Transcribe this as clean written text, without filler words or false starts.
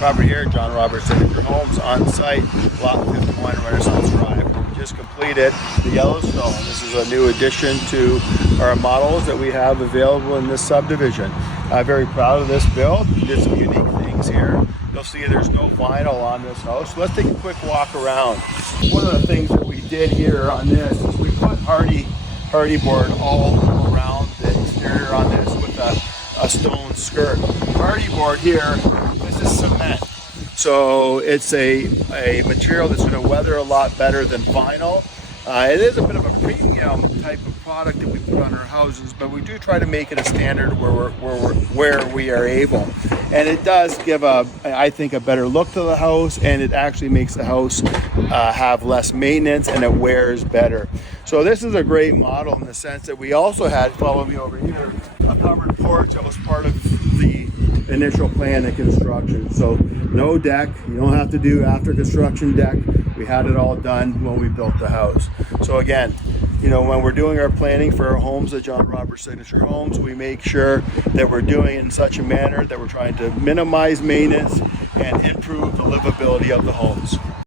Property here, John Roberts Signature Homes on site, lot 51 Renaissance Drive. We just completed the Yellowstone. This is a new addition to our models that we have available in this subdivision. I'm very proud of this build. There's some unique things here. You'll see there's no vinyl on this house. So let's take a quick walk around. One of the things that we did here on this is we put hardy board all around the exterior on this with a stone skirt. Hardy board here, this is cement. So it's a material that's going to weather a lot better than vinyl. It is a bit of a premium type of product that we put on our houses, but we do try to make it a standard where we are able. And it does give I think, a better look to the house, and it actually makes the house have less maintenance, and it wears better. So this is a great model in the sense that we also had, follow me over here, a covered porch that was part of the initial plan and construction. So no deck, you don't have to do after construction deck. We had it all done when we built the house. So again, when we're doing our planning for our homes at John Roberts Signature Homes, we make sure that we're doing it in such a manner that we're trying to minimize maintenance and improve the livability of the homes.